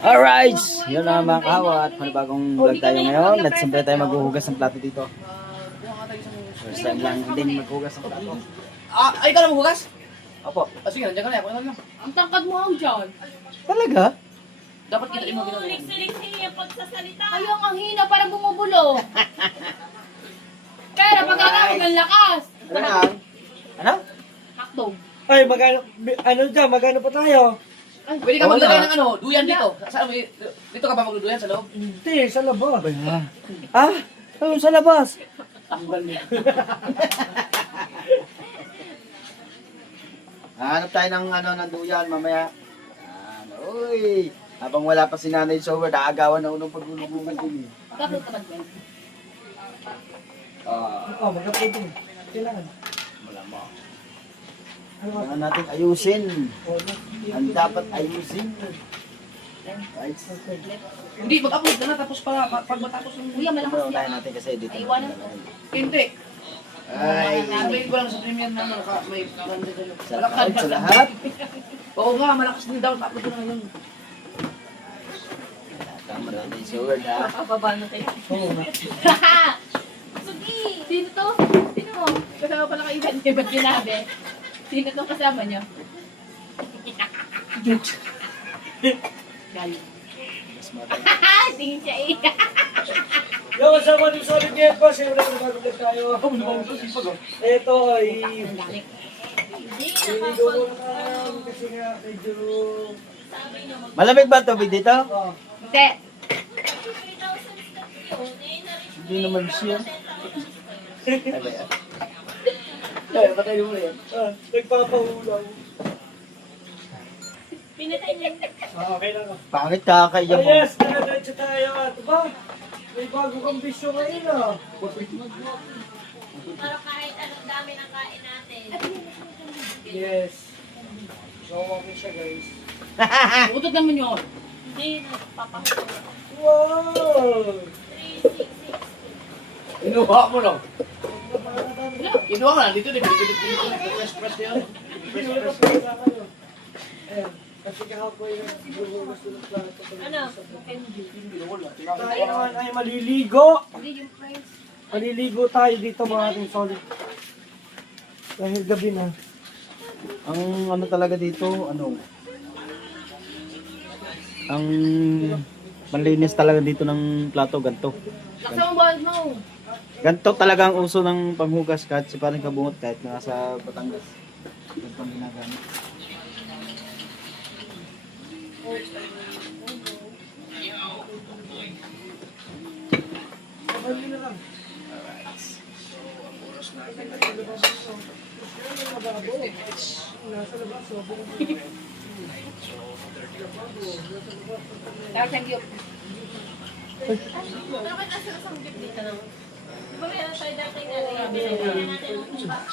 Alright, yun na mga kawa at panibagong vlog tayo ngayon. At siyempre tayo maghuhugas ng plato dito. First time lang din maghuhugas ng plato. Ay, ikaw na maghugas? Opo. Sige, nandiyan ka na. Ako na lang. Ang tangkad mo ang dyan. Talaga? Dapat kita mo ginagawa. Liksik-liksik yung pagsasalita. Ayun, ang hina, parang bumubulo. Pero pag-aramag ang lakas. Ano yan? Ano? Hakdog. Ay, magano pa tayo? Pwede ka maglagay ng duyan dito. Saan mo, dito ka ba magduduyan sa loob? Hindi, sa labas. Ah, ayun sa labas. Hanap tayo ng ng duyan mamaya. Uy, habang wala pa si Nanay Sober, naagawan na unong paglulubugan din. Kapag ka ba dyan? Oo, magkapit din. Kailangan. Wala mo. Kailangan natin ayusin. Ang dapat ayusin. Right? Hindi, mag-upload na tapos pag matapos yung... Kuya, malakas Pero tayo yan. natin kasi dito. Iwanan ko. Hindi. Ay, Sabihin ko lang sa premiere na may ganda sa'yo. shout out sa lahat. Oo nga, malakas din daw. Upload ko na ngayon. Tama na Nanay Sober ha. Papabano kayo. Sugi! Sino to? Sino mo? Kasama pala kayo dyan. Ba't sinabi? Sino tong kasama nyo? Galing. Tingin siya eh. Yo, what's up, mga solid net po? Siyempre, magbablog tayo. Ito ay... Sinigo ko na kayo kasi nga medyo... Malamig ba tubig dito? Oh, Hindi. Hindi naman siya. Ay ba yan? Ay, patay mo na yan. nagpapahulaw. Pinatay niya. Okay lang. Pangit kakaiya Oh, mo. yes, diretso tayo. Ito ba? May bago kang bisyo ngayon ah. Para kahit anong dami ng kain natin. Yes. Gawa ko siya, guys. Utod naman yun. Hindi, nagpapahulog. Wow! 366. Inuha mo lang. Inuha mo lang. Dito din. Press yun. Ayan. Kasi kahapoy na gusto ng plato. Ano? Candy. Tayo naman ay maliligo. Hindi yung price. Maliligo tayo dito mga ating solid. Dahil gabi na. Ang ano talaga dito, ang malinis talaga dito ng plato, ganto. Laksa mo ba mo? Ganto talaga ang uso ng panghugas kahit si parang kabungot kahit nasa Batangas. Ganto ang ginagamit. Sabay na lang. Nasa labas, Tapos ang giyok. Pero ba't nasa sa gip dito naman? Di ba meron tayo dati na binigyan natin ng box?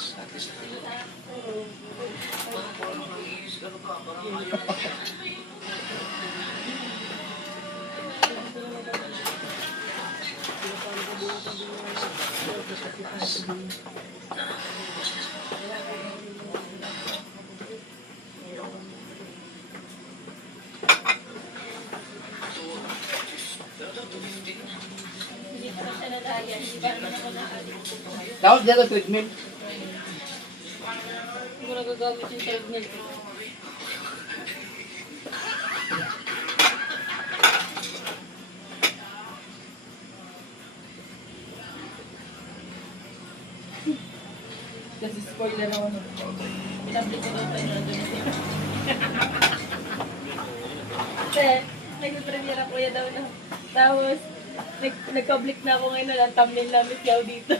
Hindi pa siya nadaya. Hindi pa naman ako naalit. Dapat dito treatment. Hindi ko nagagamit yung treadmill ko. Kasi spoiler ako. Sabi ko daw tayo nandun. Kasi, nag-premiere ako ya daw na. Tapos, nag-public na ako ngayon na lang thumbnail namin siya dito.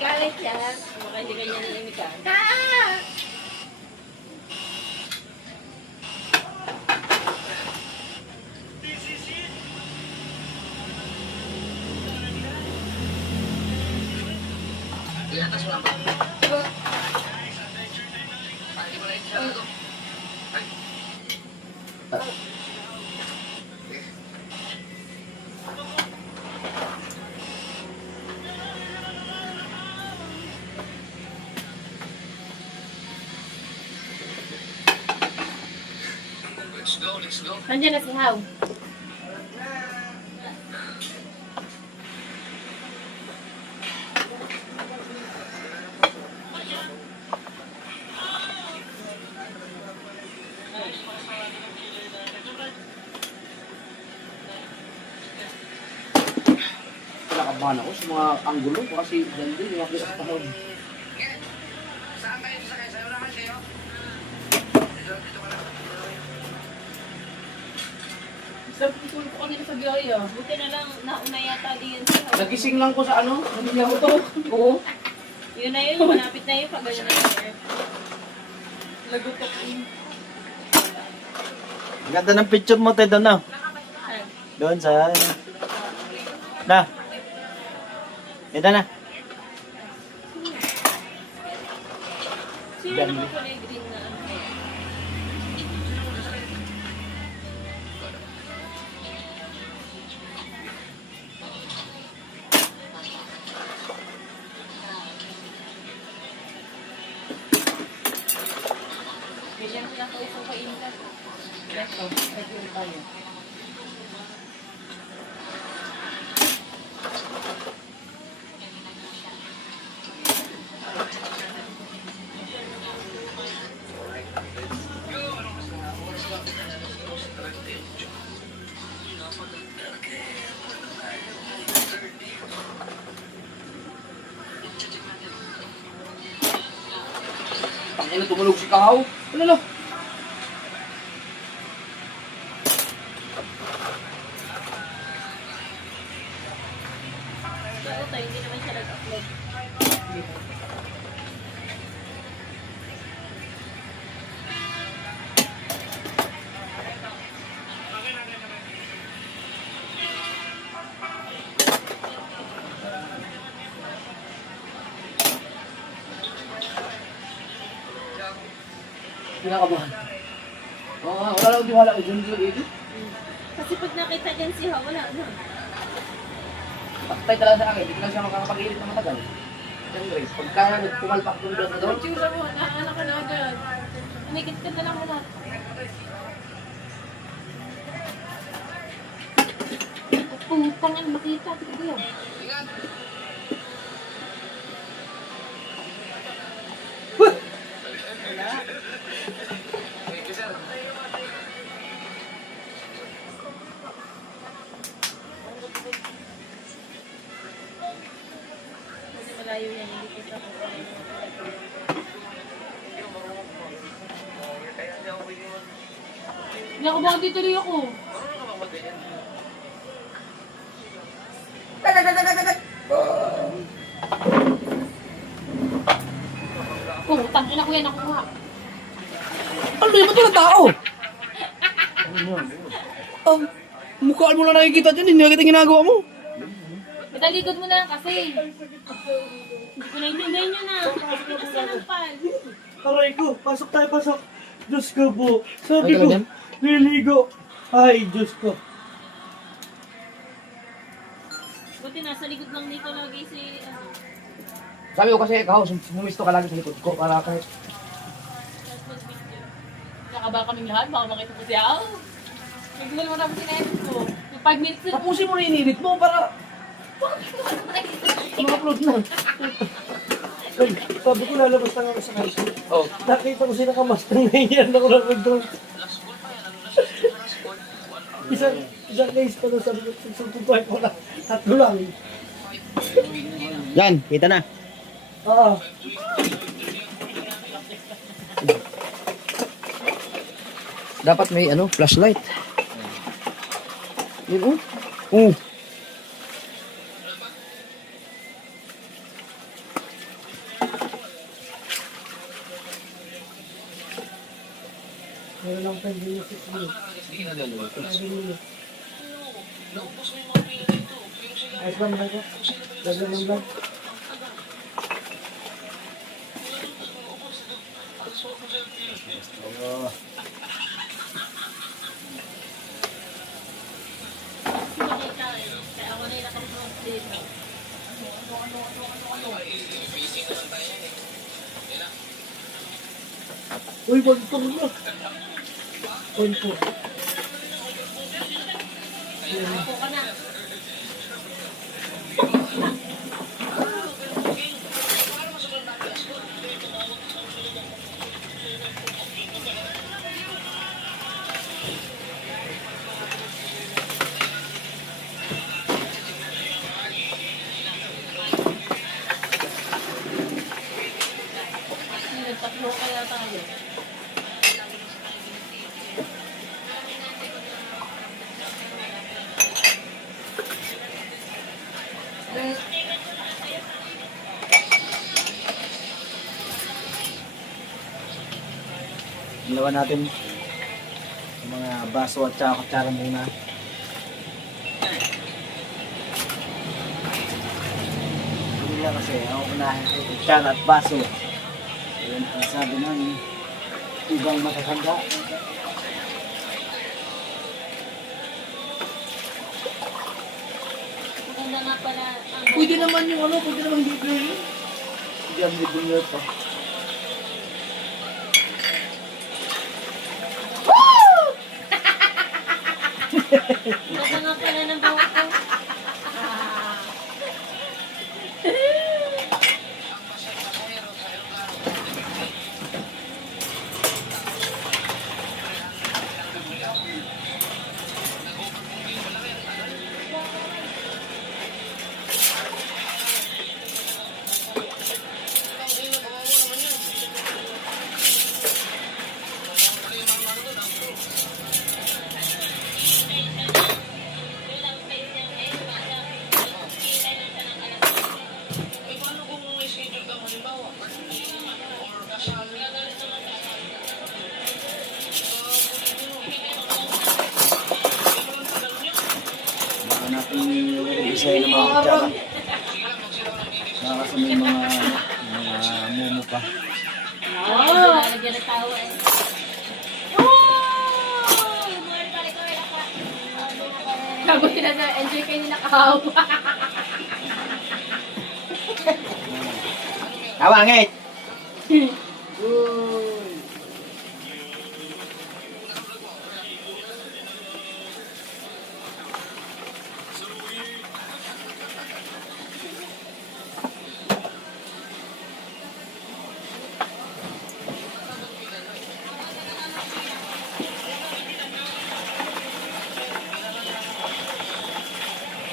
Galit siya. Baka hindi kanya nalimikan. Ah! Let's go. Nandiyan na si How. Kinakabahan ako sa mga anggulo kasi dyan din yung akit sa tahon. Sabi ko tulog ko kanina sa biyahe ah. Buti na lang, nauna yata din si How. Nagising lang ko sa ano, nabili ako to. Oo. Yun na yun, malapit na yun pag ganyan na yun. Lagutok. Ang ganda ng picture mo, Ted, ano? Doon sa... Na. Ito na. Sino naman kulay green na ano? Bigyan ko lang kausap ko inta. Ito, ito tayo. Ano tumulog si Kahaw? Ano na? Oo, tayo, hindi naman siya nag-upload. Kinakabahan. Oo nga, wala lang tiwala ko dyan dito. Kasi pag nakita dyan si How, wala na. Patay talaga sa akin, hindi ko lang siya makakapag-ilit na matagal. Siyempre, pagka nagpumalpak doon na doon, Tsura mo, naanak ka na agad. Umikit ka na lang muna. Putang ang makita. Tignan yan. Kasi malayo yan, hindi kita ko. Nakabahan dito rin ako. Oh, tangina ko yan nakuha. ano yun? Ba't walang tao? Mukhaan mo lang nakikita dyan, hindi nakikita ginagawa mo. Matalikod mo na lang kasi. Hindi ko naintindihan nyo na. Kita sa nampal. Aray ko, pasok tayo, pasok. Diyos ko po. Sabi Ay, ko, talaga? liligo. Ay, Diyos ko. Buti nasa likod lang dito lagi si... ano. Sabi ko kasi, Kahaw, humisto ka lagi sa likod ko para kahit Nakaba kaming lahat, baka makita ko siya. Oh, nagdala mo namin sinayos ko. Yung 5 minutes na. tapusin mo na yung init mo para ma-upload na. Ay, sabi ko lalabas na ako sa kanto. Oh. Nakita ko sila kamastang ngayon ako lang doon. Isang days pa doon, sabi ko, susubukan ko na. Tatlo lang. Yan, kita na. Oo. Dapat may ano, flashlight. Yun, oh. Meron lang 10 minutes. 5 minutes. Ayos ba naman ko? Lagyan ng vlog. Makita eh. Kaya ako na yung nakapost dito. Uy, 1.4 na. 1.4. dalawa natin yung mga baso at saka kutsara muna. Hindi lang kasi ako unahin ko kutsara at baso. Ayun ang sabi ng ibang matatanda. Maganda nga pala ang Pwede naman yung ano, pwede naman libre yun. Hindi ang libre nyo ito. maganda nga pala ng buhok ko. Baka natin i-revisay ng mga kutsara. Baka kasi may mga mumu pa. Oo! Lalagyan ng tawa eh. Oh! More pare ko wala ka. Sabi na na, enjoy kayo nakahawa. Tawangit!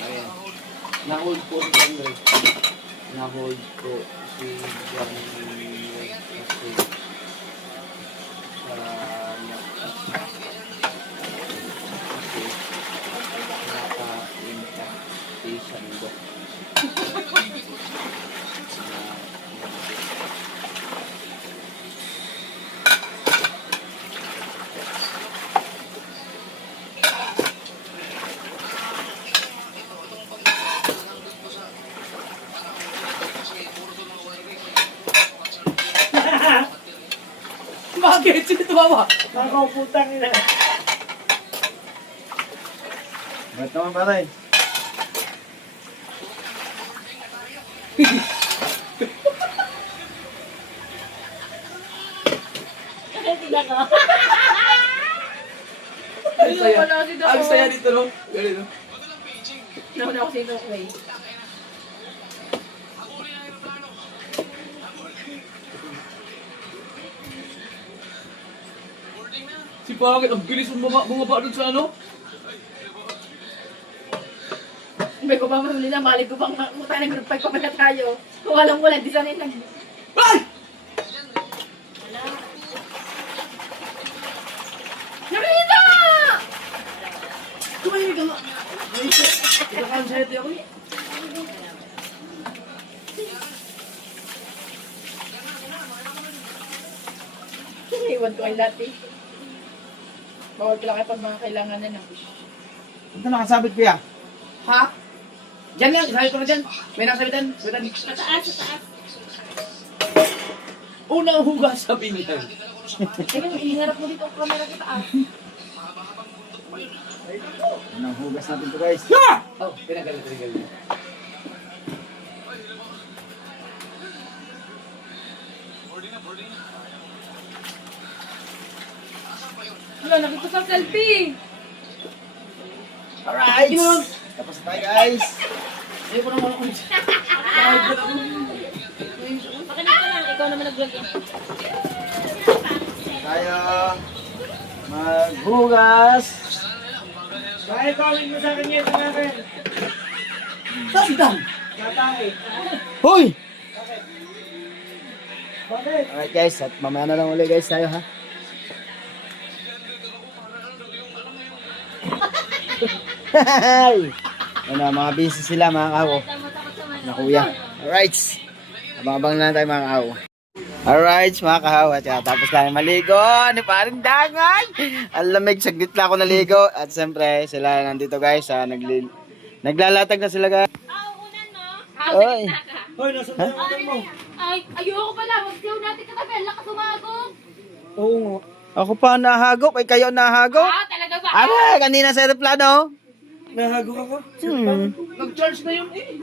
Ayan. Na-hold po si John Ray. Na-hold po si John Ray kasi naka-impactation do. Bakit? Sino tumawa? Nakakaputang nila. Ba't naman pare? Tingnan ko. Ang saya. Wala si Dako. Ang saya dito, no? Ganun, no? Nauna ako sa inyo, Clay. Si Pangit, ang bilis bumaba dun sa ano? May ko pa mamili na, mali ko pang tayo ng group 5 pa pala tayo. Kung alam ko lang, di sana yung Ay! Nakita! Kumain ka nga. Ito ka ang sayete ako eh. Iwan ko kay Lati. Bawal pala kayo pag mga kailangan na. Ito nakasabit kuya. Ha? Diyan lang, sabi ko na dyan. May nakasabitan. Sabitan. Sa taas, sa taas. Unang hugas sabi niya. Teka, iharap mo dito ang camera kita ah. Anong hugas natin to guys? Oh, pinagalit. Wala, nakita sa selfie! Alright! Tingnan. Tapos na tayo guys! Ayaw ko naman ako. Makinig ka lang. Ikaw naman nag-vlog eh. Tayo maghugas! Bakit comment mo sa akin yan, sinabi? Sabitan! Natangay. Hoy! Bakit? Alright guys, at mamaya na lang ulit guys tayo ha. Ano, mga busy sila mga kawo. Takot sa Na kuya. Alright. Abang-abang lang tayo mga kawo. Alright, mga kahawat. Tapos tayo maligo ni Paring Dangan. Ang lamig, saglit lang ako naligo. At siyempre, sila nandito guys. Naglalatag na sila guys. Unan mo. Oy. Hoy, nasa na yung utan mo? Ay, ayoko pala. Huwag daw natin katabi. Ang lakas umagong. Oo nga. Ako pa nahagok. Ay kayo nahagok. Talaga ba? Ano, kanina sa aeroplano. Nahago ka ko? Nag-charge na yun eh.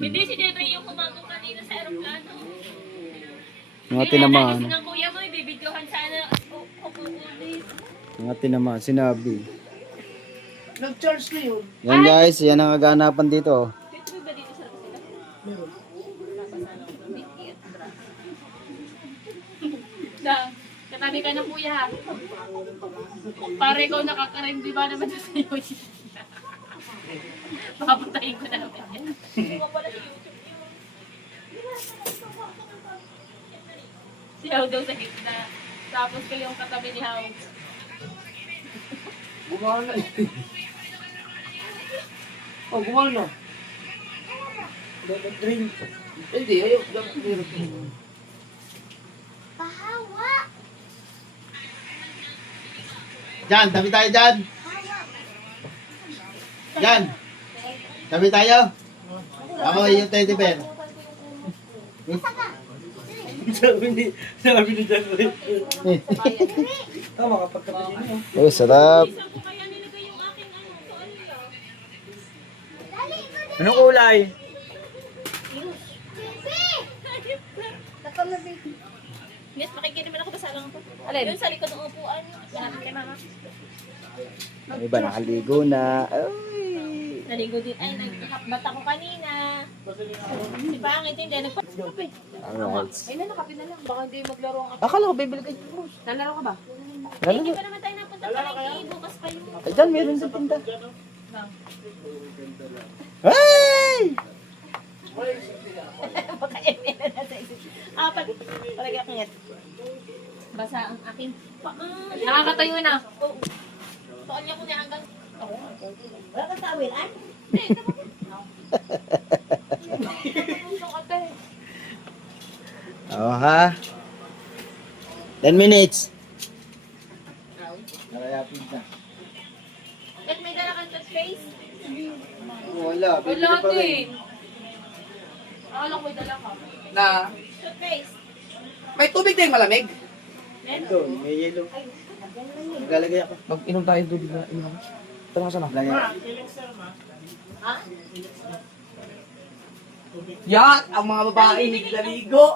Hindi si Debra yung kumagong kanina sa aeroplano. Mga tinamaan. Kasi ng kuya mo, ibibidyohan sana. Mga tinamaan. Sinabi. Nag-charge na yun. Yan guys, yan ang aganapan dito. Dito ba dito sa sila? Na, katabi ka ng kuya ha. Pare ikaw nakakarim, di ba naman sa iyo? Papatayin ko naman yan. Si How daw sa gitna. Tapos kayo yung katabi ni How. Gumana eh. Oh, gumana. Drink. Hindi, ayaw. Jan, tabi tayo dyan. Jan, tabi tayo. Ako yung teddy bear. Sabi ni John Ray. Tama kapag kapag niyo. Oh, sarap. Saan ko kaya nilagay yung aking tuwalya? Anong kulay? Yes, makikinig naman ako ba sa lang ko? Alin? Yun sa likod ng upuan. Malapit kay mama. Ang iba nakaligo na. Ay. Naligo din. Ay, naghakbat ako kanina. Si Pangit, hindi. Nagpapakape. Alright. Ay, nanakapi na lang. Baka hindi maglaro ang Akala ko bibili kayo. Lalaro ka ba? Ay, hindi pa naman tayo napunta palengke. Bukas pa yun. Ay, dyan meron sa tinda. Hey! Baka emera na sa isip. Palagakit. Basa ang aking paan. Nakakatayo na. Oo. Tuan niya ko na hanggang... Wala kang tawilan? Oh, ha? 10 minutes. Nakayapin na. At may dala kang toothpaste? Wala, bibili Wala pa rin. din. Akala ko may dala ka. Na, Toothpaste. may tubig tayong malamig. Doon, may yellow. Maglalagay ako. Mag-inom tayo tubig na inom. Tara ka sana. Lagay. Yan! Ang mga babae naglaligo.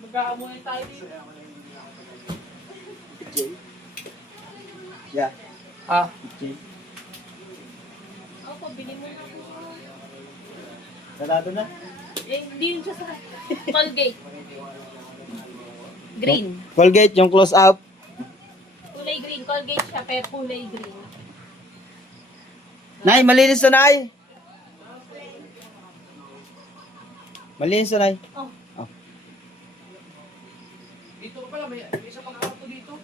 Mag-aamunan tayo dito. Yeah. Ah, Ako, bili mo na ako. Sarado na. Eh, hindi yun siya sa Colgate. Green. Colgate, yung close up. Kulay green. Colgate siya, pero kulay green. Nay, malinis to, Nay. Malinis to, Nay. Oh. dito pala, may isa pang kwarto dito.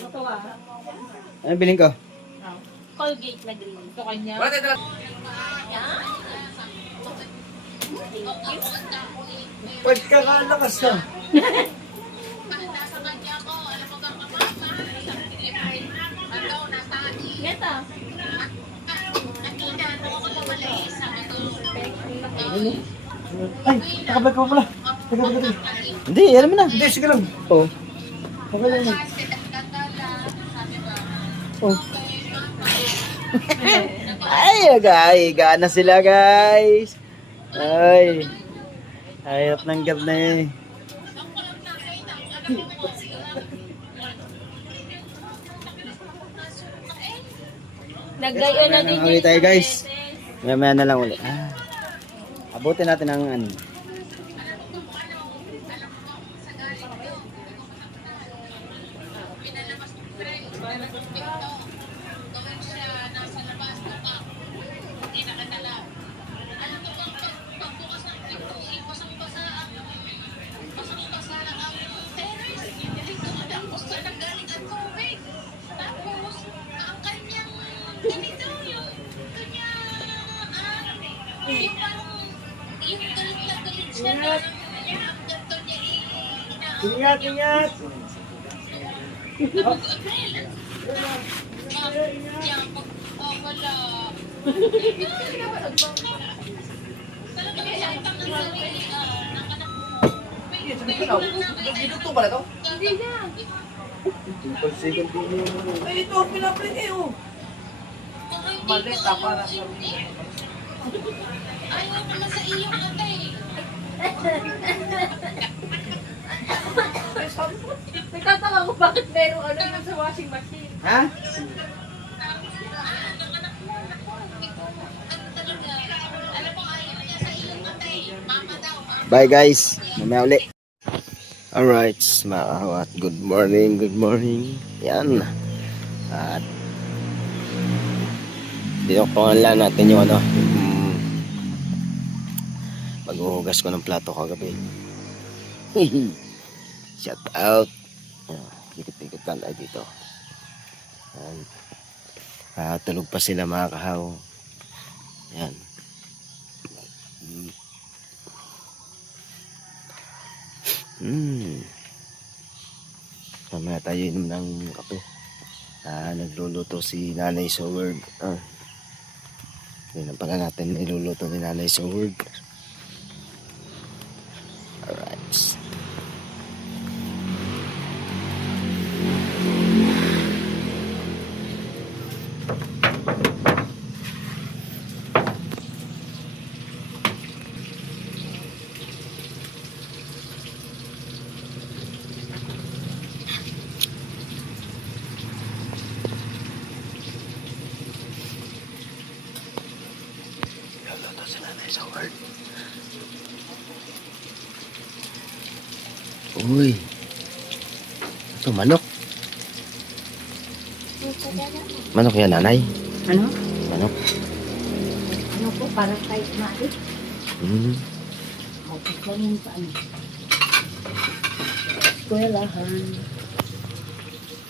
Ito ah. Ano bilhin ko? Colgate na green. Ito kanya. Wala tayo dala. Pagkakalakas na. Neta. Ay, nakabag ko pala. Teka. Hindi, alam mo na. Hindi, sige lang. Oh. Okay lang yan. Oh. Ay, guys. Gana sila, guys. Ay. Ayop ng gab na eh. Naggayon na din Ulit tayo, isang guys. beses. Maya na lang ulit. Abutin natin ang ano. ingat. Ingat, ingat. Nagtataka ko bakit merong ano yun sa washing machine. Ha? Bye guys. Mamaya uli. Alright, mga kahawat. Good morning, good morning. Yan. At dinoktongan lang natin yung ano, paghuhugas ko ng plato kagabi. Shout out. Ikot-ikot lang tayo dito. Tulog pa sila mga kahaw. Yan. Mamaya tayo inom ng kape. Nagluluto si Nanay Soward. Hindi na pala natin iluluto ni Nanay Soward. Alright. Luluto si Nanay Soward. Uy. Ito manok. Manok yan, Nanay. Ano? Manok. Ano po, para kahit mait. Ako ko rin sa ano. Eskwelahan.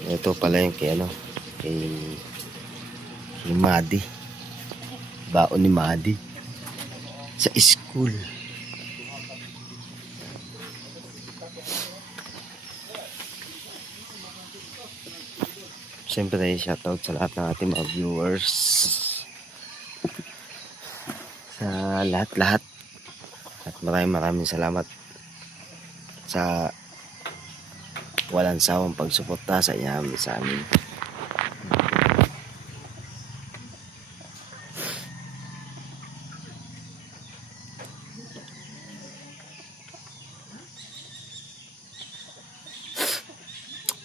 Ito pala yung kay ano, kay Madi. Baon ni Madi sa school. Siyempre, shoutout sa lahat ng ating mga viewers. Sa lahat-lahat. At maraming salamat sa walang sawang pagsuporta sa amin.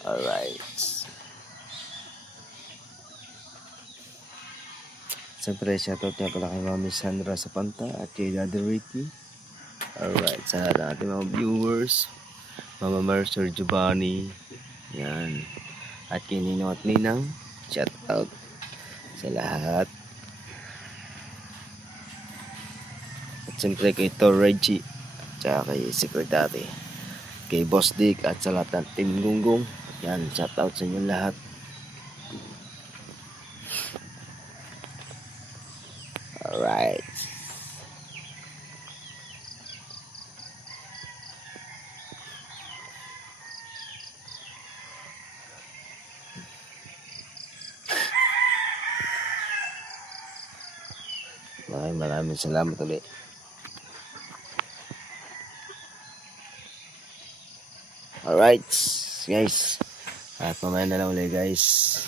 Alright. Siyempre, shoutout niya pala kay Mami Sandra sa Panta at kay Daddy Ricky. Alright, sa lahat ng ating mga viewers, Mama Mercer Giovanni, yan, at kay Ninong at Ninang, shoutout sa lahat. At siyempre kay Tor Reggie, at kay Secretary, kay Boss Dick, at sa lahat ng Team Gunggong, yan, shoutout sa inyo lahat. Alright. Maraming salamat ulit. Alright, guys. At mamaya na lang ulit, guys.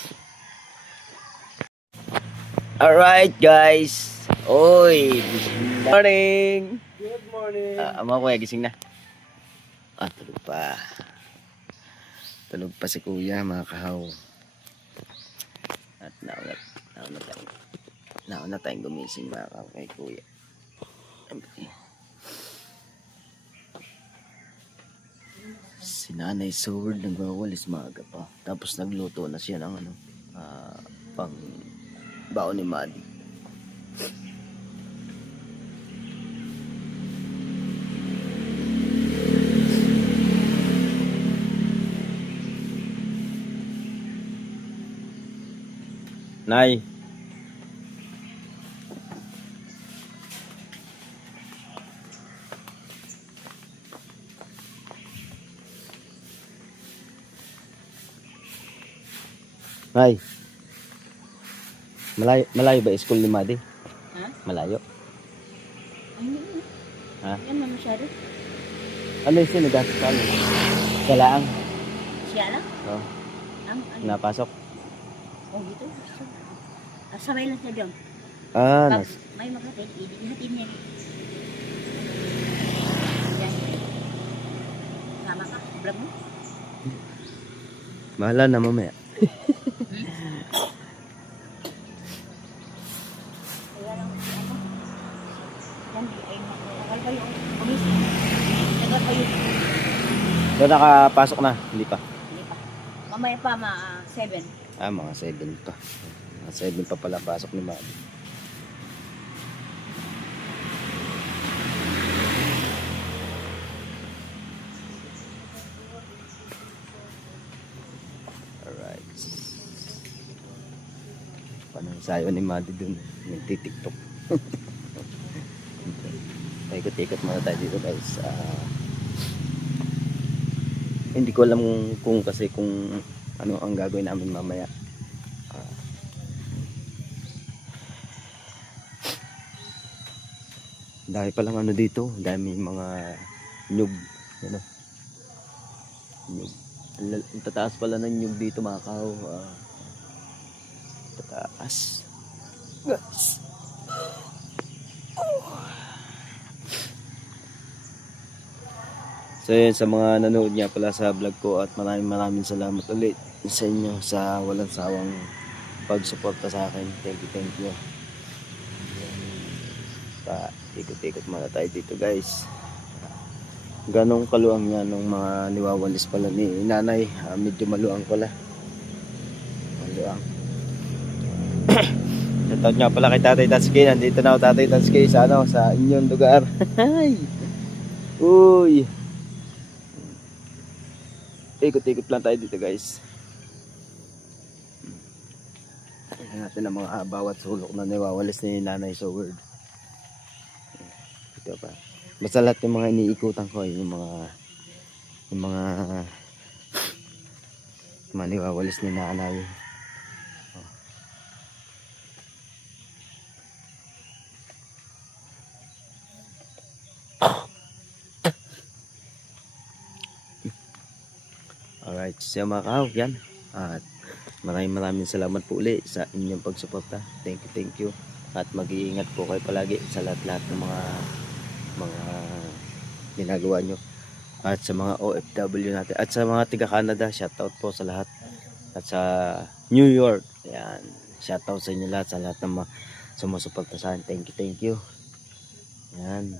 Alright, guys. Oy, good morning. Good morning. Ama ko, gising na. Tulog pa. Tulog pa si kuya, mga kahaw. At nauna tayong gumising, mga kahaw, kay kuya. Si Nanay Soward nagwawalis maaga pa. Tapos nagluto na siya ng ano, pang baon ni Madi. Nay. Ay. Malayo ba school ni Madi? Ha? Malayo. Ano? Ha? Yan na masyado. Ano yung sinagastos ka? Siya lang. Siya lang? Oh, Ang ano? napasok. Oh, dito. Sabay lang siya dyan. Ah, Pag may makatid, ihatid niya. Yan. Sama ka? Vlog mo? bahala na mamaya. Kaya lang si ano. Yan, ay nakakal kayo. Umis. Nagal kayo. So, nakapasok na? Hindi pa. Hindi pa. Mamaya pa, 7. Ah, mga 7 pa. Mga 7 pa pala pasok ni Madi. Alright. Panansayo ni Madi dun. Nagtitiktok. Ikot-ikot muna tayo dito guys. Hindi ko alam kung ano ang gagawin namin mamaya. Dahil palang ano dito, dami mga nyug, ano. Nyug. Ang tataas pala ng nyug dito mga kaw. Tataas. Guys. So yun, sa mga nanood niya pala sa vlog ko at maraming salamat ulit sa inyo sa walang sawang pagsuporta sa akin. Thank you. Ikot-ikot muna tayo dito guys. Ganong kaluang niya nung mga niwawalis pala ni nanay. Medyo maluang pala. Maluang. Shoutout nga pala kay Tatay Tatsuki. Nandito na ako Tatay Tatsuki sa sa inyong lugar. Uy. Ikot-ikot lang tayo dito guys. Tingnan natin ang mga bawat sulok na niwawalis ni nanay sa word. Ito pa. Basta lahat yung mga iniikutan ko yung mga niwawalis ni nanay. Alright, so mga kahaw, yan. At maraming salamat po ulit sa inyong pagsuporta. Thank you. At mag-iingat po kayo palagi sa lahat ng mga ginagawa nyo. At sa mga OFW natin. At sa mga tiga Canada, shoutout po sa lahat. At sa New York, yan. Shoutout sa inyo lahat, sa lahat ng mga sumusuporta sa akin. Thank you. Yan.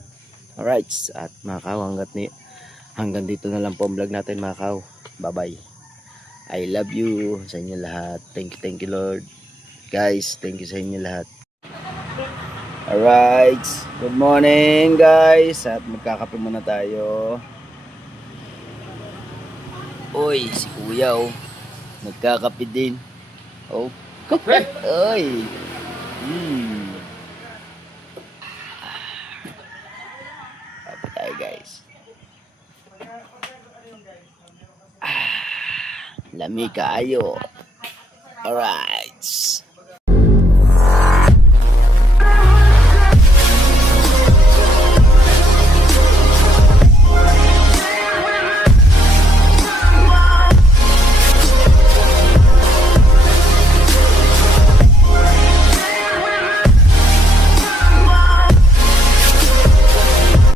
Alright, at mga kahaw, hanggang dito na lang po ang vlog natin mga kahaw. Bye-bye. I love you sa inyo lahat. Thank you Lord. Guys, thank you sa inyo lahat. Alright. Good morning guys. At magkakape muna tayo. Uy, si Kuya oh. Nagkakape din. Oh, kape. Uy. Kape tayo guys. Lami kaayo. Alright.